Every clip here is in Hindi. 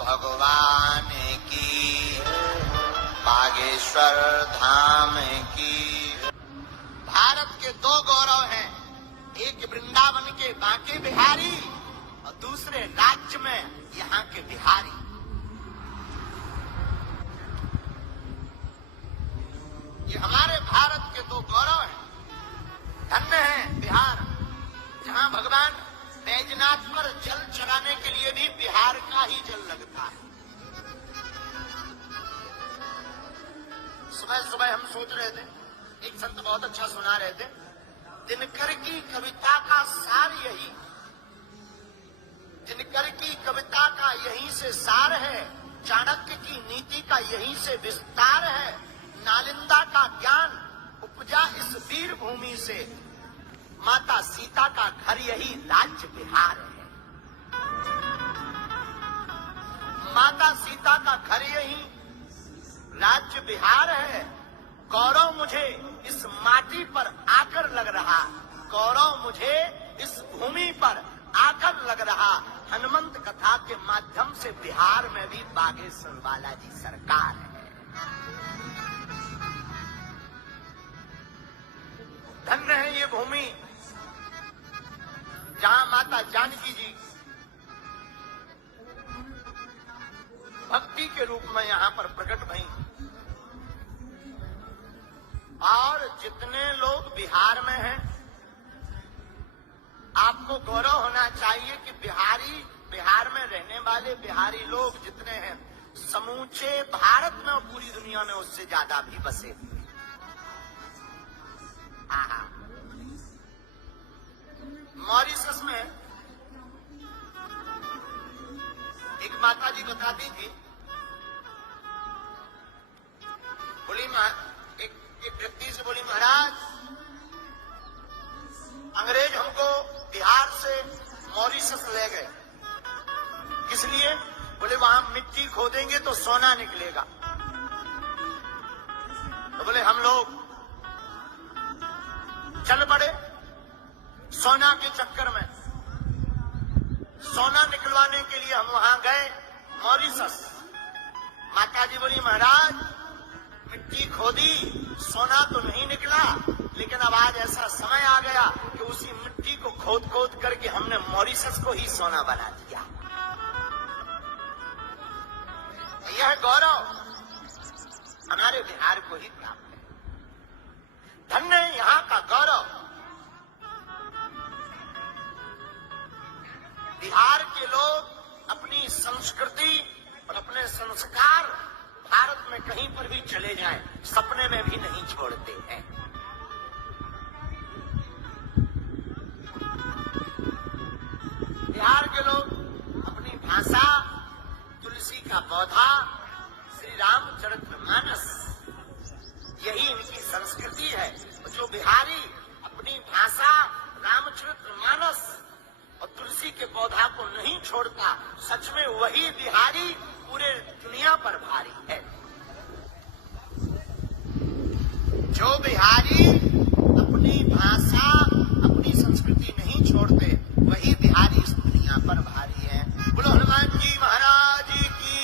भगवान की, बागेश्वर धाम की। भारत के दो गौरव हैं, एक वृंदावन के बांके बिहारी और दूसरे राज्य में यहाँ के बिहारी। ये हमारे भारत के दो गौरव हैं। धन्य है बिहार, जहाँ भगवान बैजनाथ पर जल चढ़ाने के लिए भी बिहार का ही जल लगता है। सुबह सुबह हम सोच रहे थे, एक संत बहुत अच्छा सुना रहे थे, दिनकर की कविता का सार यही, दिनकर की कविता का यहीं से सार है, चाणक्य की नीति का यहीं से विस्तार है, नालंदा का ज्ञान उपजा इस वीर भूमि से, माता सीता का घर यही राज्य बिहार है। माता सीता का घर यही राज्य बिहार है। गौरव मुझे इस माटी पर आकर लग रहा, गौरव मुझे इस भूमि पर आकर लग रहा। हनुमंत कथा के माध्यम से बिहार में भी बागेश्वर बालाजी सरकार है। धन्य है ये भूमि जहां माता जानकी जी भक्ति के रूप में यहां पर प्रकट भई। और जितने लोग बिहार में हैं, आपको गौरव होना चाहिए कि बिहार में रहने वाले बिहारी लोग जितने हैं, समूचे भारत में और पूरी दुनिया में उससे ज्यादा भी बसे हुए। मॉरिशस में एक माता जी बताती थी, बोली एक व्यक्ति से बोली, महाराज अंग्रेज हमको बिहार से मॉरिशस ले गए, किस लिए? बोले वहां मिट्टी खोदेंगे तो सोना निकलेगा। तो बोले हम लोग चल पड़े सोना के चक्कर में। सोना निकलवाने के लिए हम वहां गए मॉरिशस। माता जी बोली, महाराज मिट्टी खोदी, सोना तो नहीं निकला, लेकिन अब आज ऐसा समय आ गया कि उसी मिट्टी को खोद खोद करके हमने मॉरिशस को ही सोना बना दिया। यह गौरव हमारे बिहार को ही प्राप्त है। धन्य है यहाँ का गौरव। बिहार के लोग अपनी संस्कृति और अपने संस्कार भारत में कहीं पर भी चले जाएं, सपने में भी नहीं छोड़ते हैं। बिहार के लोग अपनी भाषा, तुलसी का पौधा, श्री रामचरितमानस, यही इनकी संस्कृति है। जो बिहारी अपनी भाषा, रामचरितमानस और तुलसी के पौधा को नहीं छोड़ता, सच में वही बिहारी पूरे दुनिया पर भारी है। जो बिहारी अपनी भाषा, अपनी संस्कृति नहीं छोड़ते, वही बिहारी इस दुनिया पर भारी है। बोलो हनुमान जी महाराज की।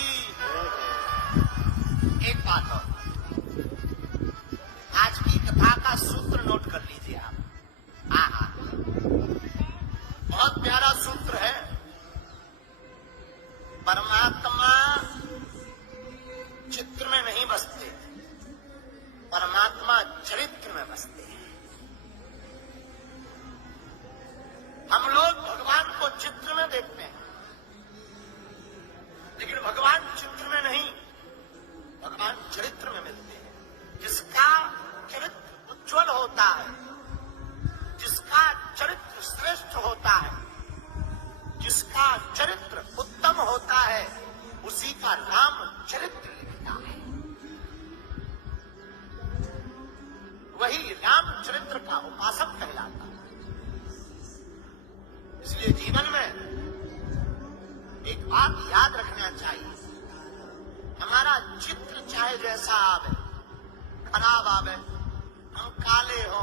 एक बात और, आज की कथा का सूत्र नोट कर लीजिए आप। बहुत प्यारा जीवन में एक बात याद रखना चाहिए, हमारा चित्र चाहे जैसा आवे, खराब आवे, हम काले हो,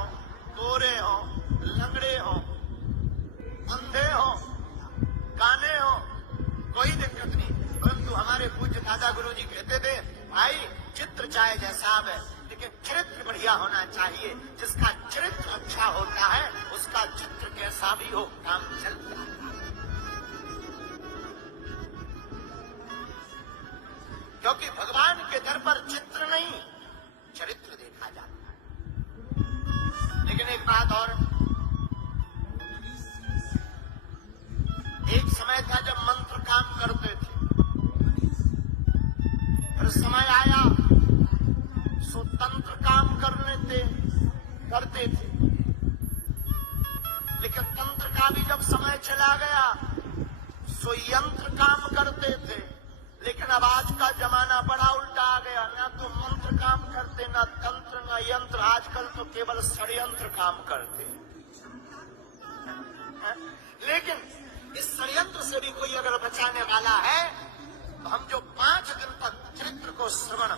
गोरे हो, लंगड़े हो, अंधे हो, काने हो, कोई दिक्कत नहीं। परंतु हमारे पूज्य दादा गुरु जी कहते थे, भाई चित्र चाहे जैसा आवे, लेकिन चरित्र बढ़िया होना चाहिए। जिसका चरित्र अच्छा होता है उसका चित्र कैसा भी हो काम चलता है। क्योंकभगवान के दर पर चित्र नहीं, चरित्र देखा जाता है। लेकिन एक बात और, एक समय था जब मंत्र काम करते थे, फिर समय आया सो तंत्र काम करते थे। लेकिन तंत्र का भी जब समय चला गया सो यंत्र काम करते थे। लेकिन अब आज का जमाना बड़ा उल्टा आ गया, ना तो मंत्र काम करते, ना तंत्र, ना यंत्र, आजकल तो केवल षड्यंत्र काम करते। लेकिन इस षड्यंत्र से भी कोई अगर बचाने वाला है तो हम जो 5 दिन तक चरित्र को श्रवण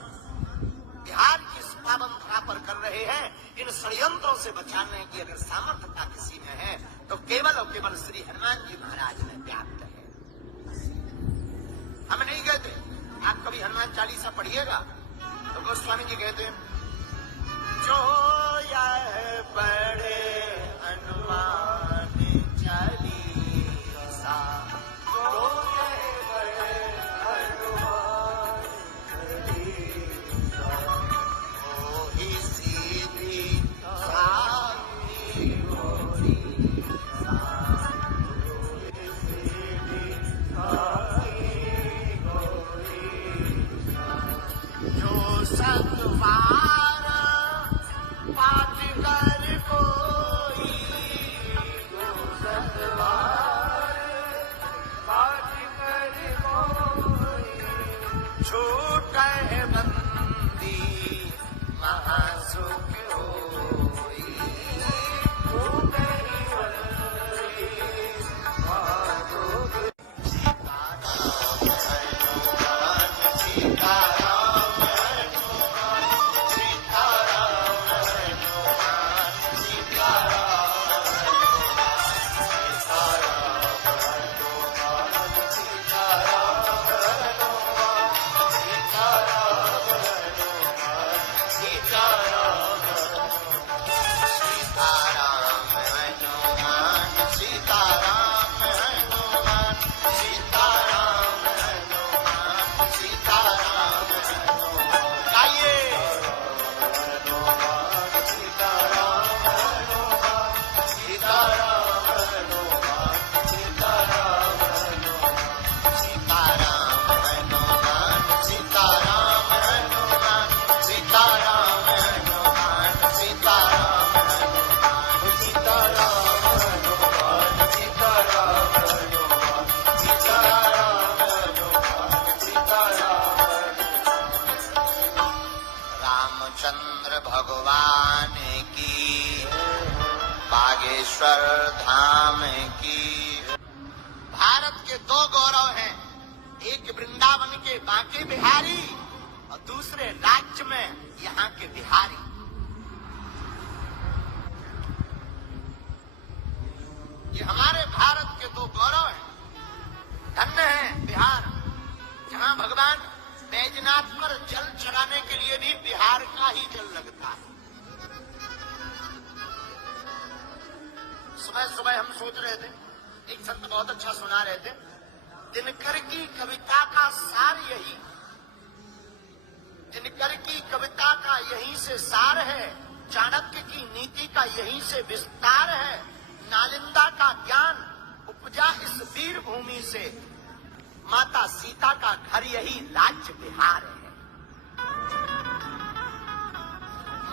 बिहार की इस पावन धरा पर कर रहे हैं, इन षड्यंत्रों से बचाने की अगर सामर्थ्यता किसी में है तो केवल और केवल श्री हनुमान जी महाराज में व्याप्त है। हम नहीं कहते, आप कभी हनुमान चालीसा पढ़िएगा तो गोस्वामी जी कहते हैं, जो यह पढ़े हनुमान चालीसा, जो यह पढ़े हनुमान चालीसा, वही सीधी साधी गोरी सतवार पाठ कर कोई, सतवार पाठ कर कोई, छूटे बंदी महासुख होई, छूटे बंदी महासुख। भगवान की, बागेश्वर धाम की। भारत के 2 गौरव हैं, एक वृंदावन के बांके बिहारी और दूसरे राज्य में यहाँ के बिहारी। ये हमारे भारत के 2 गौरव हैं। धन्य है बिहार, जहाँ भगवान बैजनाथ पर जल चढ़ाने के लिए भी बिहार का ही जल लगता है। सुबह सुबह हम सोच रहे थे, एक संत बहुत अच्छा सुना रहे थे, दिनकर की कविता का सार यही, दिनकर की कविता का यहीं से सार है, चाणक्य की नीति का यहीं से विस्तार है, नालंदा का ज्ञान उपजा इस वीर भूमि से, माता सीता का घर यही राज्य बिहार है।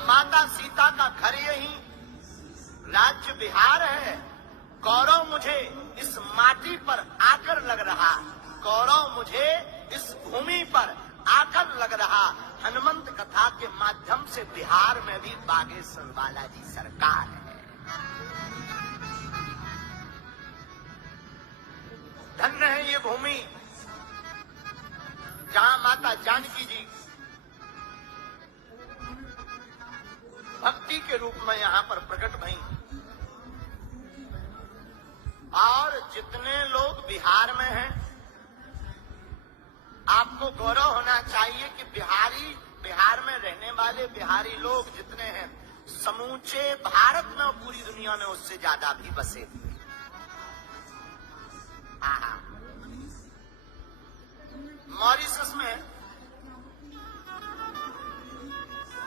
माता सीता का घर यही राज्य बिहार है। गौरव मुझे इस माटी पर आकर लग रहा, गौरव मुझे इस भूमि पर आकर लग रहा। हनुमंत कथा के माध्यम से बिहार में भी बागेश्वर बालाजी सरकार है। माता जानकी जी भक्ति के रूप में यहाँ पर प्रकट भई। और जितने लोग बिहार में हैं, आपको गौरव होना चाहिए कि बिहार में रहने वाले बिहारी लोग जितने हैं, समूचे भारत में और पूरी दुनिया में उससे ज्यादा भी बसे। मॉरिशस में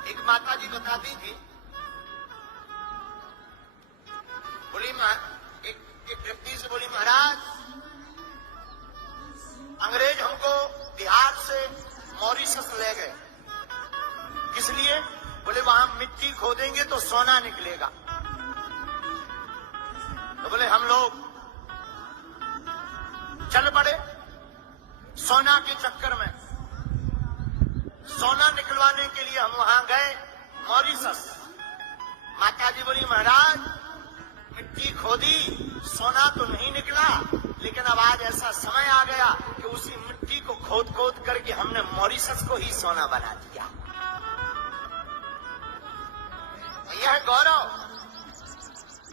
एक माता जी बताती थी, बोली एक व्यक्ति से बोली, महाराज अंग्रेज हमको बिहार से मॉरिशस ले गए, किस लिए? बोले वहां मिट्टी खोदेंगे तो सोना निकलेगा। तो बोले हम लोग चल पड़े सोना के चक्कर में। सोना निकलवाने के लिए हम वहां गए मॉरिशस। माता जी बोली, महाराज मिट्टी खोदी, सोना तो नहीं निकला, लेकिन अब आज ऐसा समय आ गया कि उसी मिट्टी को खोद खोद करके हमने मॉरिशस को ही सोना बना दिया। यह गौरव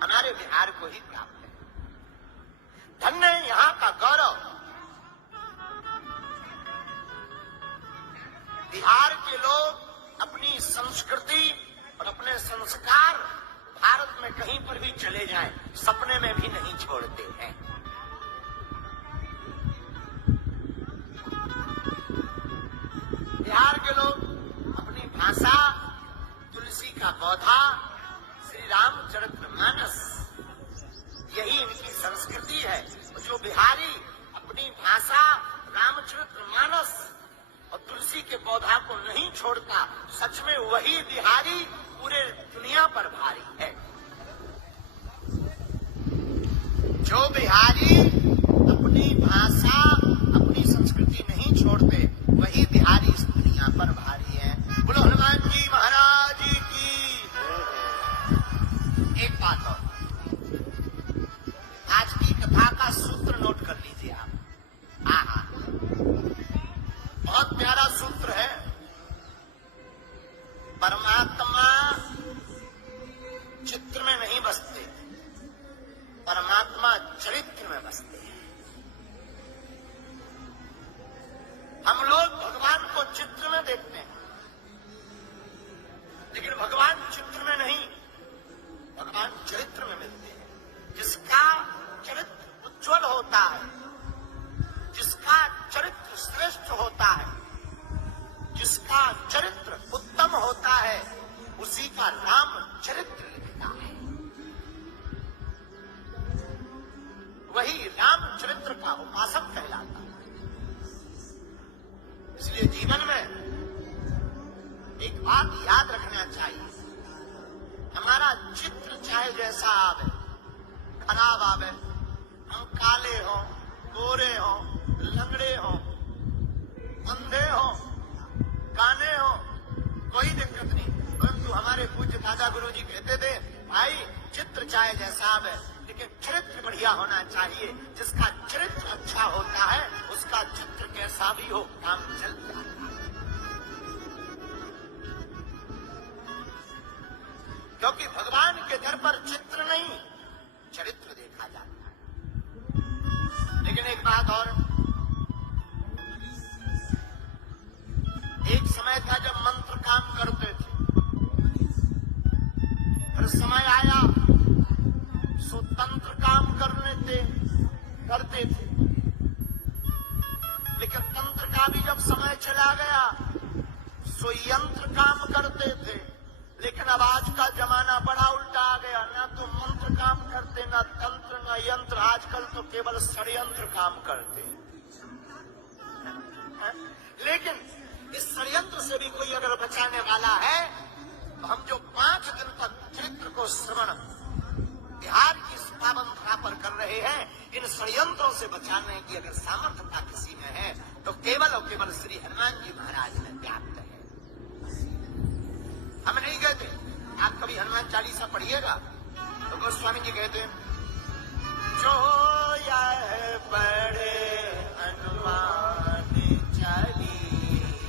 हमारे बिहार को ही प्राप्त है। धन्य है यहाँ का गौरव। बिहार के लोग अपनी संस्कृति और अपने संस्कार भारत में कहीं पर भी चले जाएं, सपने में भी नहीं छोड़ते हैं। बिहार के लोग अपनी भाषा, तुलसी का पौधा, श्री रामचरितमानस, यही इनकी संस्कृति है। जो बिहारी अपनी भाषा, रामचरितमानस और तुलसी के पौधा को नहीं छोड़ता, सच में वही बिहारी पूरे दुनिया पर भारी है। जो बिहारी अपनी भाषा, अपनी संस्कृति नहीं छोड़ते, वही बिहारी इस दुनिया पर भारी है। बोलो हनुमान जी महाराज की। एक बात और, आज की कथा का सूत्र नोट कर लीजिए आप। बहुत प्यारा सूत्र है। परमात्मा चित्र में नहीं बसते, परमात्मा चरित्र में बसते हैं। हम लोग भगवान को चित्र में देखते हैं, लेकिन भगवान चित्र में नहीं, भगवान चरित्र में मिलते हैं। जिसका चरित्र उज्ज्वल होता है, जिसका चरित्र श्रेष्ठ होता है, जिसका चरित्र उत्तम होता है, उसी का राम चरित्र लिखता है। वही रामचरित्र का उपासक कहलाता है। इसलिए जीवन में एक बात याद रखना चाहिए, हमारा चित्र चाहे जैसा आवे, खराब आवे, हम काले हो, गोरे हो, लंगड़े हो, अंधे हो, काने हो, कोई दिक्कत नहीं। परंतु हमारे पूज्य दादा गुरु जी कहते थे, भाई चित्र चाहे जैसा आवे, लेकिन चरित्र बढ़िया होना चाहिए। जिसका चरित्र अच्छा होता है, उसका चित्र कैसा भी हो, काम चल जाता है। क्योंकि भगवान के दर पर चित्र नहीं, चरित्र देखा जाता है। लेकिन एक बात और, एक समय था जब मंत्र काम करते थे, फिर समय आया सो तंत्र काम करते थे। लेकिन तंत्र का भी जब समय चला गया सो यंत्र काम करते थे। लेकिन अब आज का जमाना बड़ा उल्टा आ गया, ना तो मंत्र काम करते, ना तंत्र, ना यंत्र, आजकल तो केवल षड्यंत्र काम करते। लेकिन इस षड्यंत्र से भी कोई अगर बचाने वाला है, तो हम जो 5 दिन तक चरित्र को श्रवण बिहार की इस पावन धरा पर कर रहे हैं, इन षड्यंत्रों से बचाने की अगर सामर्थ्यता किसी में है, तो केवल और केवल श्री हनुमान जी महाराज में व्याप्त है। हम नहीं कहते, आप कभी हनुमान चालीसा पढ़िएगा तो गोस्वामी जी कहते हैं, जो यह पढ़े हनुमान चालीसा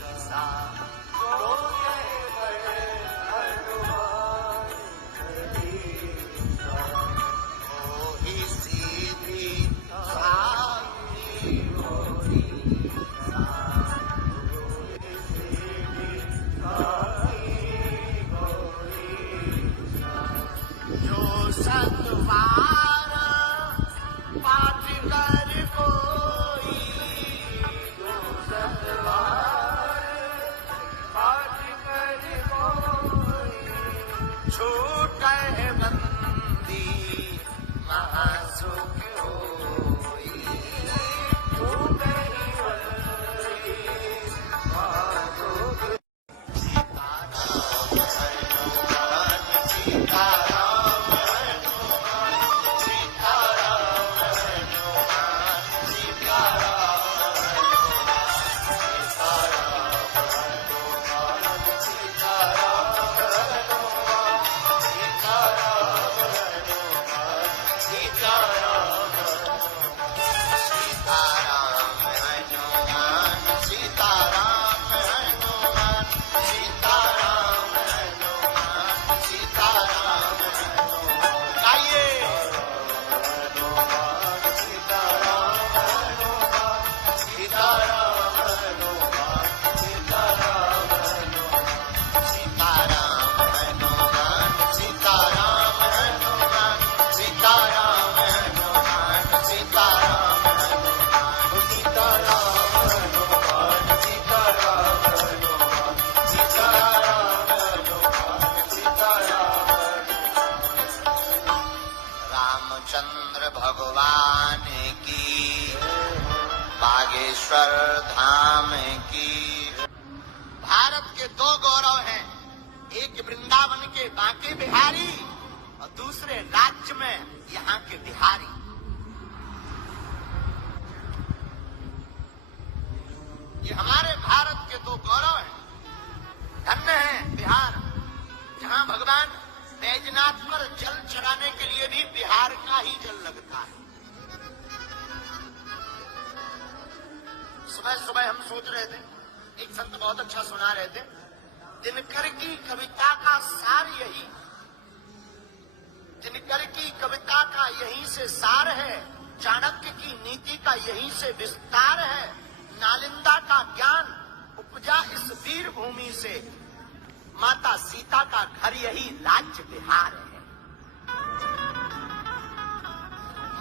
भगवान की, बागेश्वर धाम की। भारत के दो गौरव हैं, एक वृंदावन के बांके बिहारी और दूसरे राज्य में यहाँ के बिहारी। ये हमारे भारत के दो गौरव हैं। धन्य है बिहार, जहाँ भगवान बैजनाथ पर जल चढ़ाने के लिए भी बिहार का ही जल लगता है। सुबह सुबह हम सोच रहे थे, एक संत बहुत अच्छा सुना रहे थे, दिनकर की कविता का सार यही, दिनकर की कविता का यहीं से सार है, चाणक्य की नीति का यहीं से विस्तार है, नालंदा का ज्ञान उपजा इस वीर भूमि से, माता सीता का घर यही राज्य बिहार है।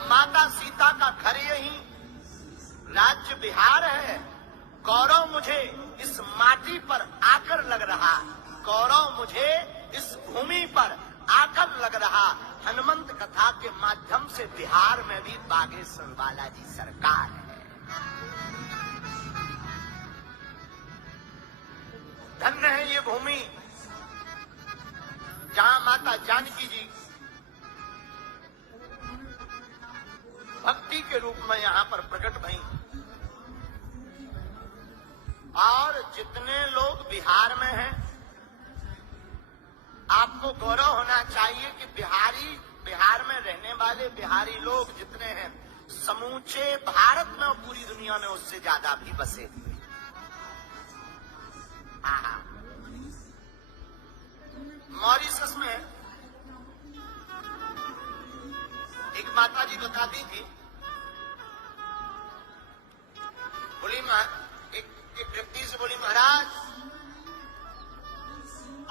माता सीता का घर यही राज्य बिहार है। गौरव मुझे इस माटी पर आकर लग रहा, गौरव मुझे इस भूमि पर आकर लग रहा। हनुमंत कथा के माध्यम से बिहार में भी बागेश्वर बालाजी सरकार है। धन्य है ये भूमि जहां माता जानकी जी भक्ति के रूप में यहां पर प्रकट भई। और जितने लोग बिहार में हैं, आपको गौरव होना चाहिए कि बिहार में रहने वाले बिहारी लोग जितने हैं, समूचे भारत में और पूरी दुनिया में उससे ज्यादा भी बसे हुए। मॉरिशस में एक माता जी बताती थी, बोली एक व्यक्ति से बोली, महाराज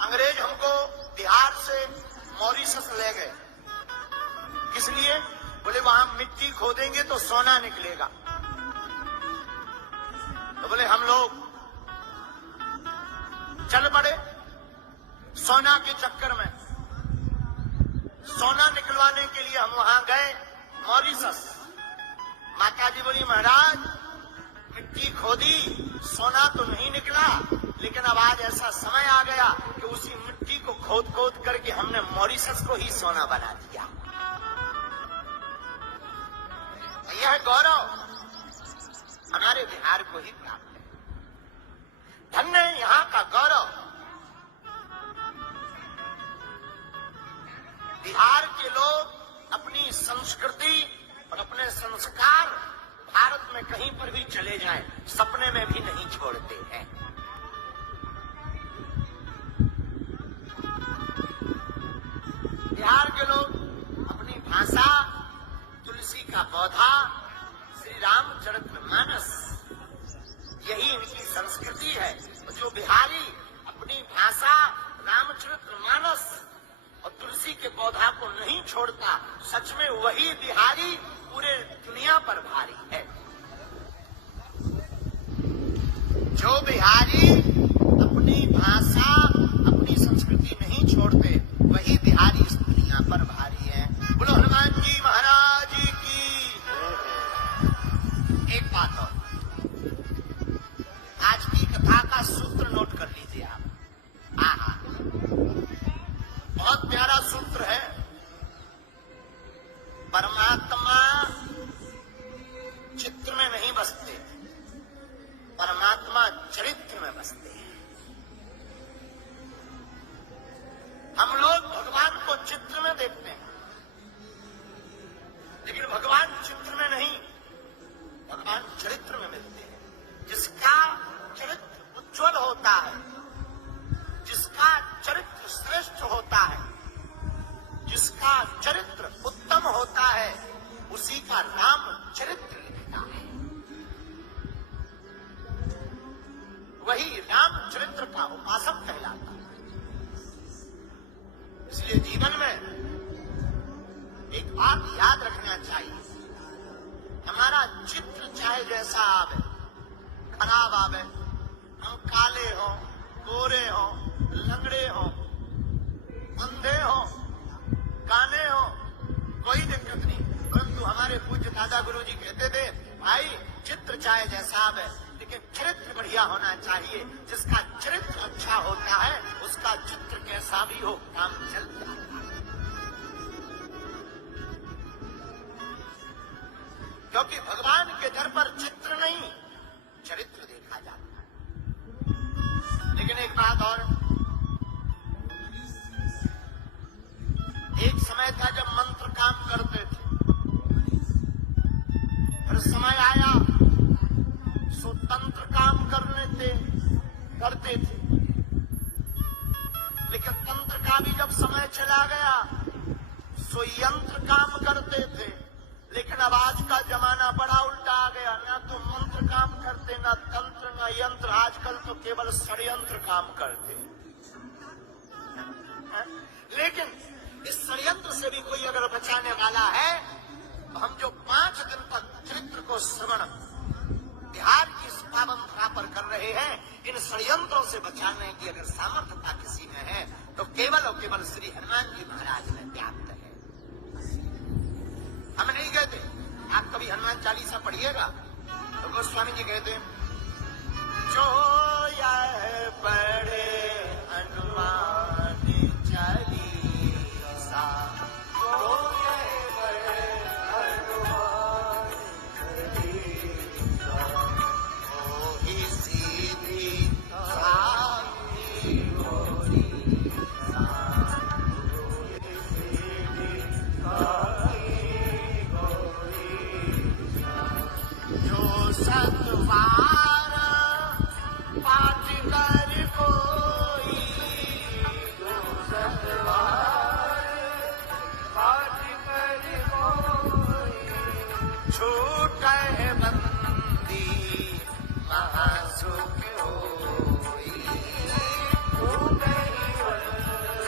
अंग्रेज हमको बिहार से मॉरिशस ले गए, किस लिए? बोले वहां मिट्टी खोदेंगे तो सोना निकलेगा। तो बोले हम लोग चल पड़े सोना के चक्कर में। सोना निकलवाने के लिए हम वहां गए मॉरिशस। माता जी बोली, महाराज मिट्टी खोदी, सोना तो नहीं निकला, लेकिन अब आज ऐसा समय आ गया कि उसी मिट्टी को खोद खोद करके हमने मॉरिशस को ही सोना बना दिया। यह गौरव हमारे बिहार को ही प्राप्त है। धन्य है यहाँ का गौरव। बिहार के लोग अपनी संस्कृति और अपने संस्कार भारत में कहीं पर भी चले जाएं, सपने में भी नहीं छोड़ते हैं। बिहार के लोग अपनी भाषा, तुलसी का पौधा, श्री रामचरितमानस, यही इनकी संस्कृति है। जो बिहारी अपनी भाषा, रामचरितमानस और तुलसी के पौधा को नहीं छोड़ता, सच में वही बिहारी पूरे दुनिया पर भारी है। जो बिहारी अपनी भाषा, अपनी संस्कृति नहीं छोड़ते, वही बिहारी इस दुनिया पर भारी है। बोलो हनुमान जी महाराज की। एक बात और, आज की कथा का सूत्र नोट कर लीजिए आप। बहुत प्यारा सूत्र है। परमात्मा चित्र में नहीं बसते, परमात्मा चरित्र में बसते हैं। हम लोग भगवान को चित्र में देखते हैं, लेकिन भगवान चित्र में नहीं, भगवान चरित्र में मिलते हैं। जिसका चरित्र उज्ज्वल होता है, जिसका चरित्र श्रेष्ठ होता है, जिसका चरित्र उत्तम होता है, उसी का नाम चरित्र लिखता है। वही रामचरित्र का उपासक कहलाता है। इसलिए जीवन में एक बात याद रखना चाहिए, हमारा चित्र चाहे जैसा आवे, खराब आवे, हम काले हो, गोरे हो, लंगड़े हो, अंधे हो, काने हो, कोई दिक्कत नहीं, परंतु परंतु हमारे पूज्य दादा गुरु जी कहते थे, भाई चित्र चाहे जैसा है लेकिन चरित्र बढ़िया होना चाहिए। जिसका चरित्र अच्छा होता है उसका चित्र कैसा भी हो काम चल जाता है। क्योंकभगवान के दर पर चित्र नहीं चरित्र देखा जाता है। लेकिन एक बात और, एक समय था जब मंत्र काम करते थे, फिर समय आया सो तंत्र काम करते थे। लेकिन तंत्र का भी जब समय चला गया सो यंत्र काम करते थे। लेकिन अब आज का जमाना बड़ा उल्टा आ गया, ना तो मंत्र काम करते, ना तंत्र, ना यंत्र, आजकल तो केवल षड्यंत्र काम करते। लेकिन इस षड्यंत्र से भी कोई अगर बचाने वाला है तो हम जो 5 दिन तक चरित्र को श्रवण बिहार की इस पावन धरा पर कर रहे हैं, इन षड्यंत्रों से बचाने की अगर सामर्थ्यता किसी में है तो केवल और केवल श्री हनुमान जी महाराज में व्याप्त है। हम नहीं कहते, आप कभी हनुमान चालीसा पढ़िएगा तो गोस्वामी जी कहते हैं, जो यह पढ़े हनुमान चालीसा, जो यह पढ़े हनुमान चालीसा, वही सीधी साधी गोरी सा, वही सीधी साधी गोरी सा, जो सतवार पाठ कर कोई, जो सतवार पाठ कर कोई, छूटे बंदी महासुख होई, छूटे बंदी महासुख।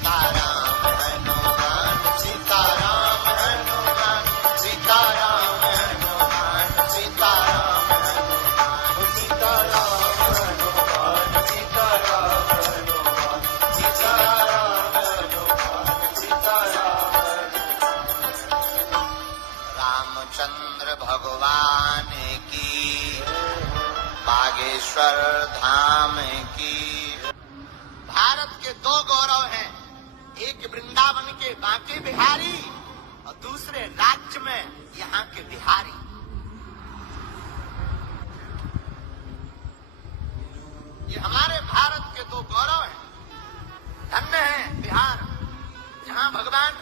सीताराम हनुमान, सीताराम हनुमान, सीताराम हनुमान, सीताराम रामचंद्र भगवान की, बागेश्वर धाम की। भारत के 2 गौरव हैं, एक वृंदावन के बांके बिहारी और दूसरे राज्य में यहाँ के बिहारी। ये हमारे भारत के 2 गौरव हैं। धन्य है बिहार, जहाँ भगवान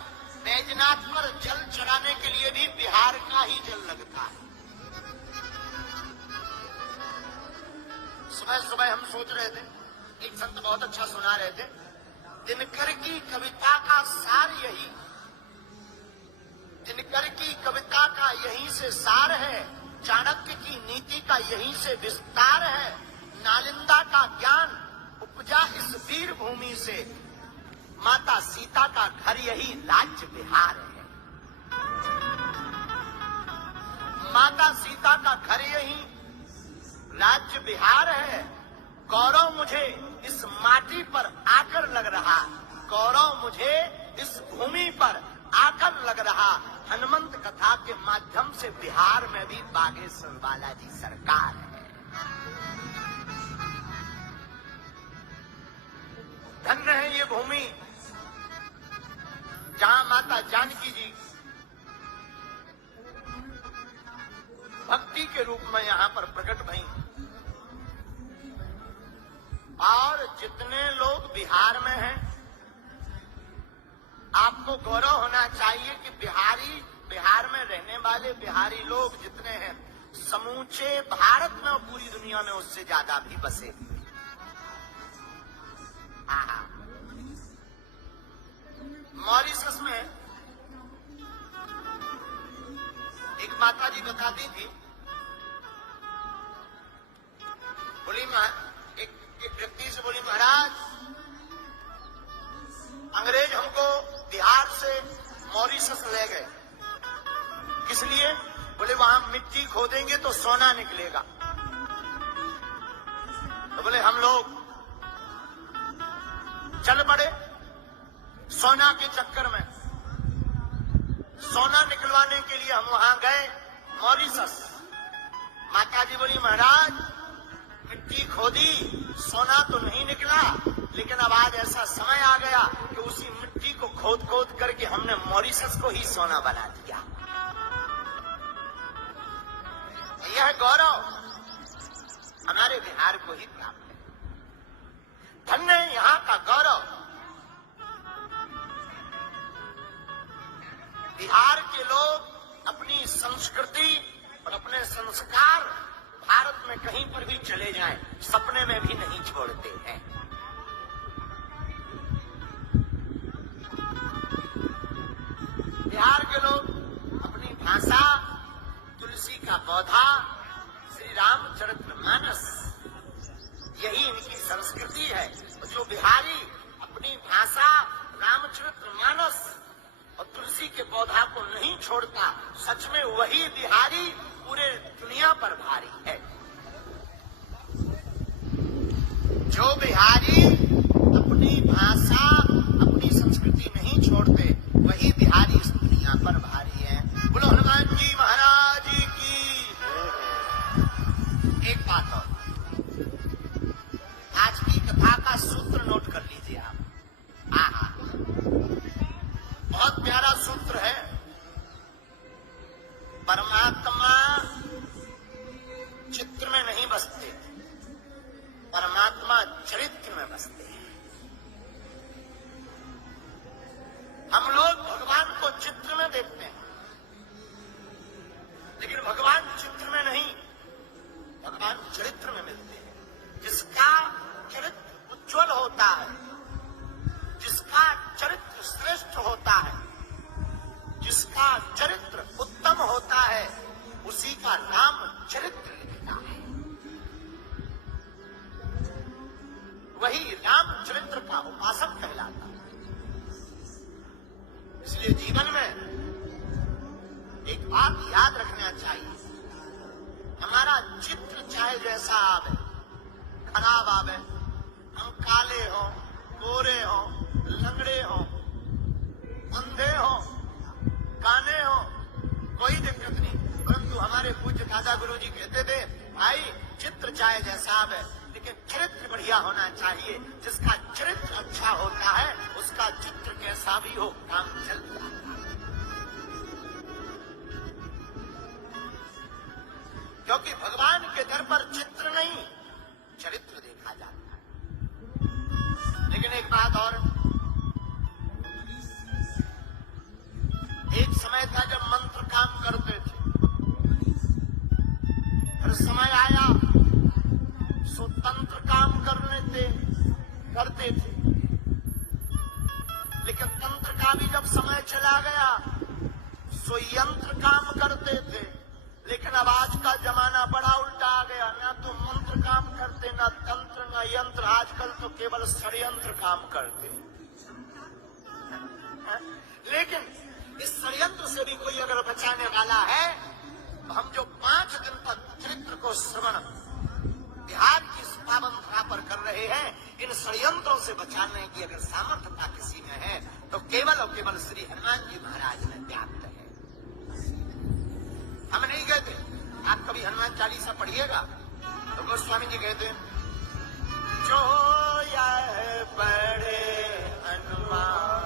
बैजनाथ पर जल चढ़ाने के लिए भी बिहार का ही जल लगता है। सुबह सुबह हम सोच रहे थे, एक संत बहुत अच्छा सुना रहे थे, दिनकर की कविता का सार यही, दिनकर की कविता का यहीं से सार है, चाणक्य की नीति का यहीं से विस्तार है, नालंदा का ज्ञान उपजा इस वीर भूमि से, माता सीता का घर यही राज्य बिहार है। माता सीता का घर यही राज्य बिहार है। गौरव मुझे इस माटी पर आकर लग रहा, गौरव मुझे इस भूमि पर आकर लग रहा। हनुमंत कथा के माध्यम से बिहार में भी बागेश्वर बालाजी सरकार है। धन्य है ये भूमि जहां माता जानकी जी भक्ति के रूप में यहां पर प्रकट भई। और जितने लोग बिहार में हैं, आपको गौरव होना चाहिए कि बिहार में रहने वाले बिहारी लोग जितने हैं समूचे भारत में और पूरी दुनिया में उससे ज्यादा भी बसे। मॉरिशस में एक माता जी बताती थी, बोली एक व्यक्ति से बोली, महाराज अंग्रेज हमको बिहार से मॉरिशस ले गए, किस लिए? बोले वहां मिट्टी खोदेंगे तो सोना निकलेगा। तो बोले हम लोग चल पड़े सोना के चक्कर में। सोना निकलवाने के लिए हम वहां गए मॉरिशस। माता जी बोली, महाराज मिट्टी खोदी, सोना तो नहीं निकला, लेकिन अब आज ऐसा समय आ गया कि उसी मिट्टी को खोद खोद करके हमने मॉरिशस को ही सोना बना दिया। यह गौरव हमारे बिहार को ही प्राप्त है। धन्य है यहाँ का गौरव। बिहार के लोग अपनी संस्कृति और अपने संस्कार भारत में कहीं पर भी चले जाएं, सपने में भी नहीं छोड़ते हैं। बिहार के लोग अपनी भाषा, तुलसी का पौधा, श्री रामचरितमानस, यही इनकी संस्कृति है। जो बिहारी अपनी भाषा, रामचरितमानस और तुलसी के पौधा को नहीं छोड़ता, सच में वही बिहारी पूरे दुनिया पर भारी है। जो बिहारी अपनी भाषा, अपनी संस्कृति नहीं छोड़ते, वही बिहारी इस दुनिया पर भारी है। बोलो हनुमान जी महाराज की। एक बात और, आज की कथा का सूत्र नोट कर लीजिए आप। बहुत प्यारा सूत्र है। परमात्मा चित्र में नहीं बसते, परमात्मा चरित्र में बसते हैं। हम लोग भगवान को चित्र में देखते हैं, लेकिन भगवान चित्र में नहीं, भगवान चरित्र में मिलते हैं। जिसका चरित्र उज्ज्वल होता है, जिसका चरित्र श्रेष्ठ होता है, जिसका चरित्र उत्तम होता है, उसी का नाम चरित्र लिखता है। वही रामचरित्र का उपासक कहलाता है। इसलिए जीवन में एक बात याद रखना चाहिए, हमारा चित्र चाहे जैसा आवे, खराब आवे, हम काले हो, गोरे हो, लंगड़े हो, अंधे हो, काने हो, कोई दिक्कत नहीं। परंतु हमारे पूज्य दादा गुरुजी कहते थे, भाई चित्र चाहे जैसा आवे, लेकिन चरित्र बढ़िया होना चाहिए। जिसका चरित्र अच्छा होता है, उसका चित्र कैसा भी हो, काम चल जाता है। क्योंकि भगवान के दर पर चित्र नहीं, चरित्र देखा जाता है। लेकिन एक बात और, एक समय था जब मंत्र काम करते थे, फिर समय आया सो तंत्र काम करते थे। लेकिन तंत्र का भी जब समय चला गया सो यंत्र काम करते थे। लेकिन अब आज का जमाना बड़ा उल्टा आ गया, ना तो मंत्र काम करते, ना तंत्र, ना यंत्र, आजकल तो केवल षड्यंत्र काम करते। लेकिन इस षड्यंत्र से भी कोई अगर बचाने वाला है, तो हम जो 5 दिन तक चरित्र को श्रवण बिहार की इस पावन धरा पर कर रहे हैं, इन षड्यंत्रों से बचाने की अगर सामर्थ्यता किसी में है, तो केवल और केवल श्री हनुमान जी महाराज में व्याप्त है। हम नहीं कहते, आप कभी हनुमान चालीसा पढ़िएगा तो गोस्वामी जी कहते, जो यह पढ़े हनुमान